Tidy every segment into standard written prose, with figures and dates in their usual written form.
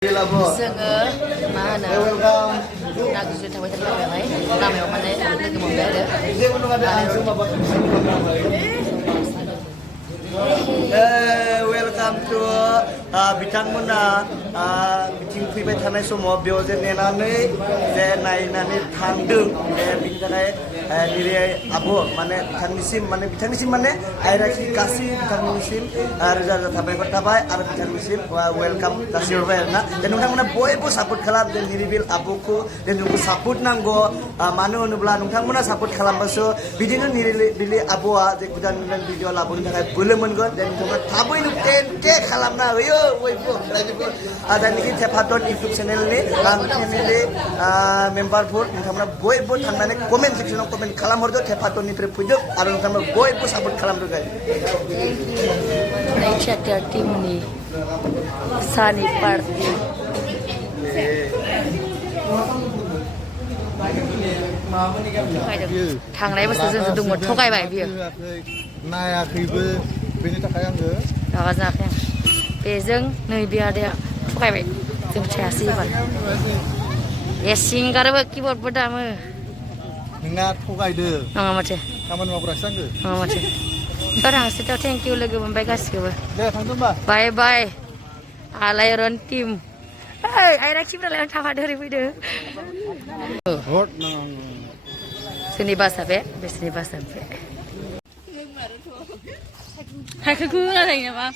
जोङो मा होनो ना गुरनो थांबाय थाबाय लामायाव माने लोगो मोनबाय आरो वेलकाम टु बिथांमोना मिटिं फैबाय थानाय समाव बेयाव जे नेनानै जे नायनानै थांदों बिनि थाखाय निरे आब' माने बिथांनिसिम माने आयराखि गासै बिथांनिसिम रोजा रोजा साबायखर थाबाय आरो बिथांनिसिम वेलकाम जासिहरबाय आरोना नोंथांमोना बयबो सापर्ट खालाम जे निरिबिल आब'खौ जे नोंखौ सापर्ट नांगौ मानो होनोब्ला नोंथांमोना सापर्ट खालामबासो बिदिनो निरिबिल आब'आ जे गोदान गोदान भिडिअ लाबोनो थाखाय बोलो मोनगोन जे नोंथांमोना थाबैनो 10K खालामना होयो बयबो जायनोखि टेपाटन इउटुब चेनेलनि फेमिलि मेम्बारफोर नोंथांमोना बयबो थांनानै कमेन्ट सेक्सनाव कमेन्ट खालामहरदो टेपाटननिफ्राय फैदो आरो नोंथांमोना बयबो सापर्ट खालामदो गाय थियाटार टीमनि सानि पार्टि थांनाय बोसोर जों दंमोन थगायबाय बियो नायाखैबो बेनि थाखाय आङो रागा जायाखै आं बेजों नै बे आदाया थगायबाय जों थायासै एबार सिंगारबो किबर्डबो दामो नोंना थगायदो नङा माथो खामानि मावग्रासो आङो नङा माथो थांसै थ' थेंक इउ लोगो मोनबाय गासिखौबो दे थांदो होनबा बाय बाय आलायरन टिम आयरा खिब्रालाय थाफादो ओरै फैदो सोरनि बासा बे बेसोरनि बासा बे हायखौ होनाय नामा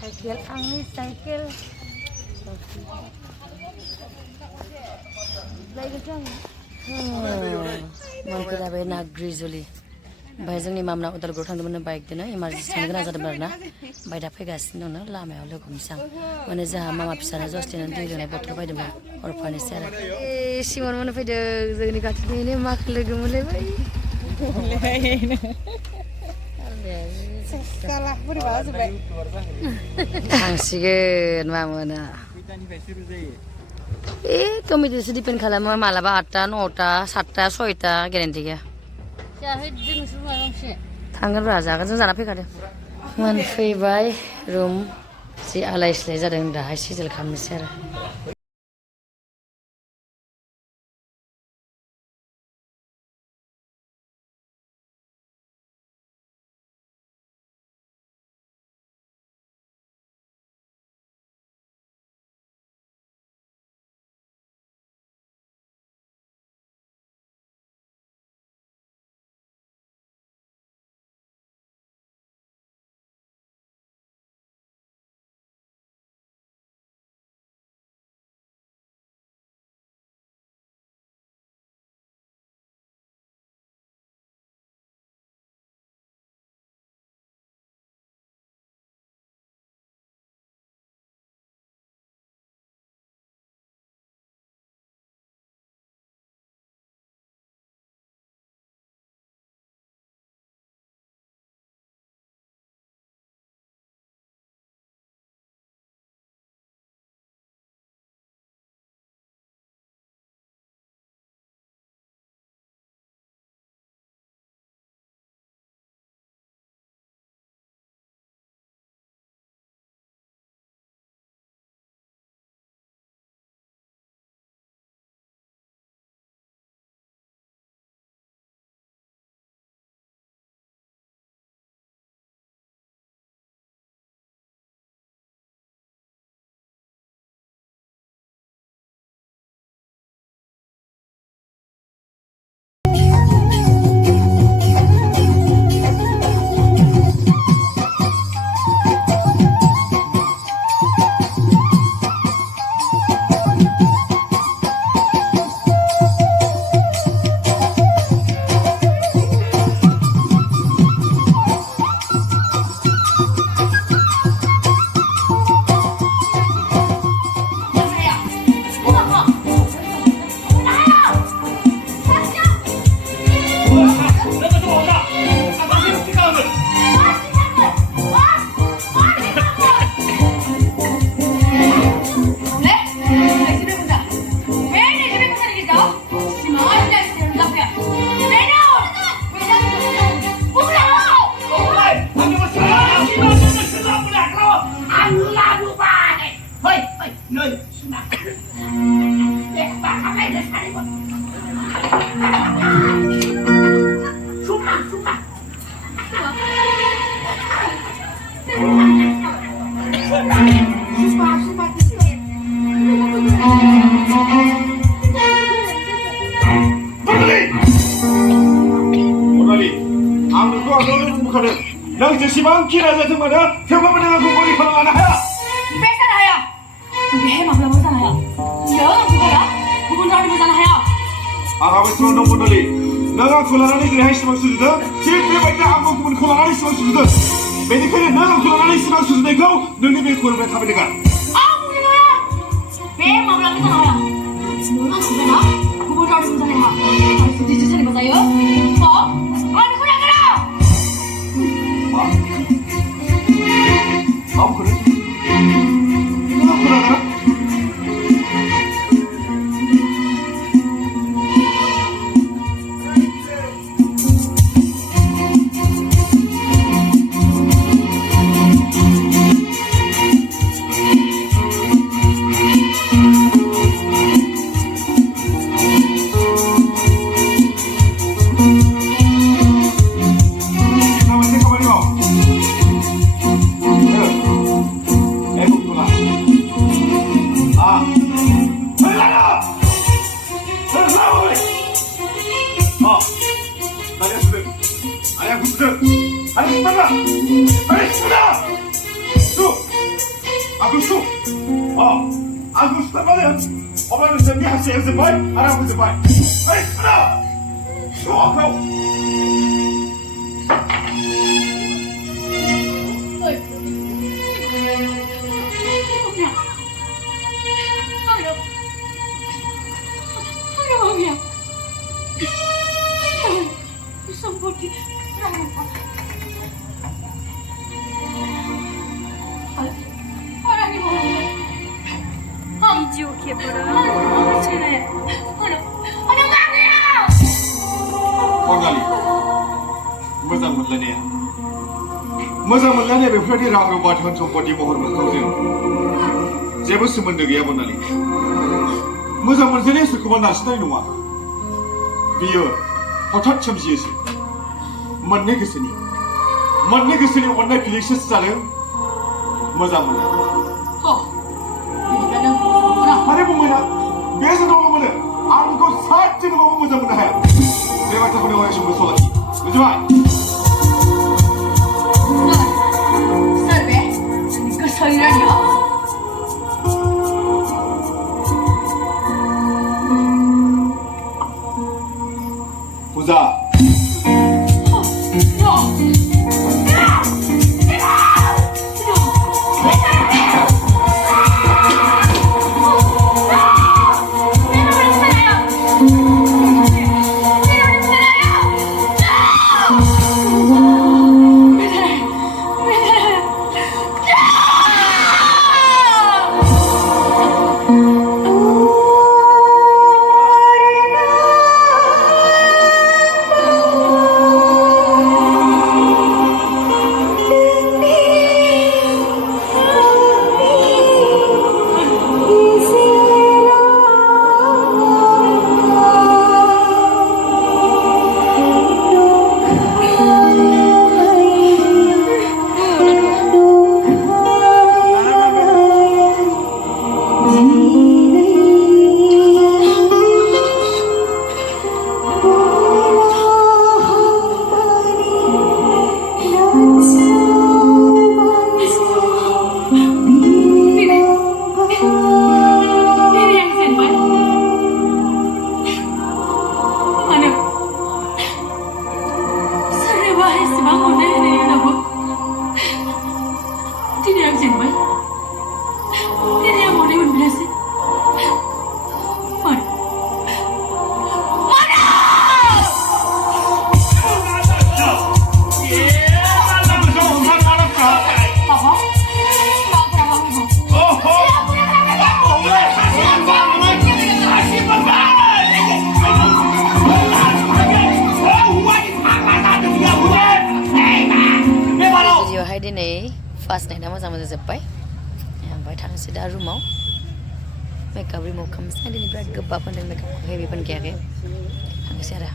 साइकेल आंनि साइकेल मोनफैलायबाय नाग्रिजुलि ओमफ्राय जोंनि मामना उदालगुरियाव थांदोंमोन बाइकजोंनो इमारजेन्सि थांनो गोनां जादोंमोन आरोना ओमफ्राय दा फैगासिनो दङ लामायाव लोगो हमनोसै आं माने जोंहा मामा फिसानो जस्टिनो दै लोंनाय बथल बायदोंमोन हरफानोसै आरो सिमन मोन फैदों जोंनि खाथिनिनो माखौ लोगो मोनलायबाय थांसिगोन मामोना कमिटिसो दिपेन्ड खालामो मालाबा 8टा 9टा 7टा 6टा गेरेन्टि गैया थांगोन र' जागोन जों जाना फैखादों मोनफैबाय रुम जि आलाय सिलाय जादों दाहाय सिजेल खालामनोसै आरो nơi để bà không ai để sai mà xuống mặt 너 이제 시방 길어져 정말은 평범한 공부를 하는 하야. 뺏잖아요. 왜 막나 보잖아요. 너는 그거야? 그분 줄 알고 보잖아요. 아가베 트론 놈분들이 너가 콜라라니 그래 하시면 수주든 제일 빨리 아무 부분 콜라라니 있으면 수주든 메디컬에 너가 콜라라니 있으면 수주든 그 너네 왜 콜라를 타면 되가? 뭐야? 왜 막나 보잖아요. 너는 그거야? 그분 줄 알고 보잖아요. 진짜 차리 맞아요? 아니 그냥 그래. 아무 그래? 너가 콜라라? मोजां मोनलायनाय बेफोरबायदि रां रुपा धोन सम्पति महर मोखांजों जेबो सोमोन्दो गैया बनालि मोजां मोनजेननाया सोरखौबा नारसिननाय नङा बियो हठात सोमजियोसो मोननै गोसोनि अननाय फिलिंसो जादों मोजां मोननाय माने बुंबायना बे जोंनावल' मोनो आं बेखौ सानसेबाबो मोजां मोननो हाया बे बाथ्राखौनो अराय समबो सलाखि बुजिबाय 서이라뇨? 보자. दिनै फार्स्ट नाइटआ मोजां मोजां जोब्बाय ओमफ्राय थांसै दा रुमाव मेकआप रिमुभ खालामनोसै दिनै बिराद गोबाब होनदों मेकआपखौ हेभि फोनखायाखै थांनोसै आरो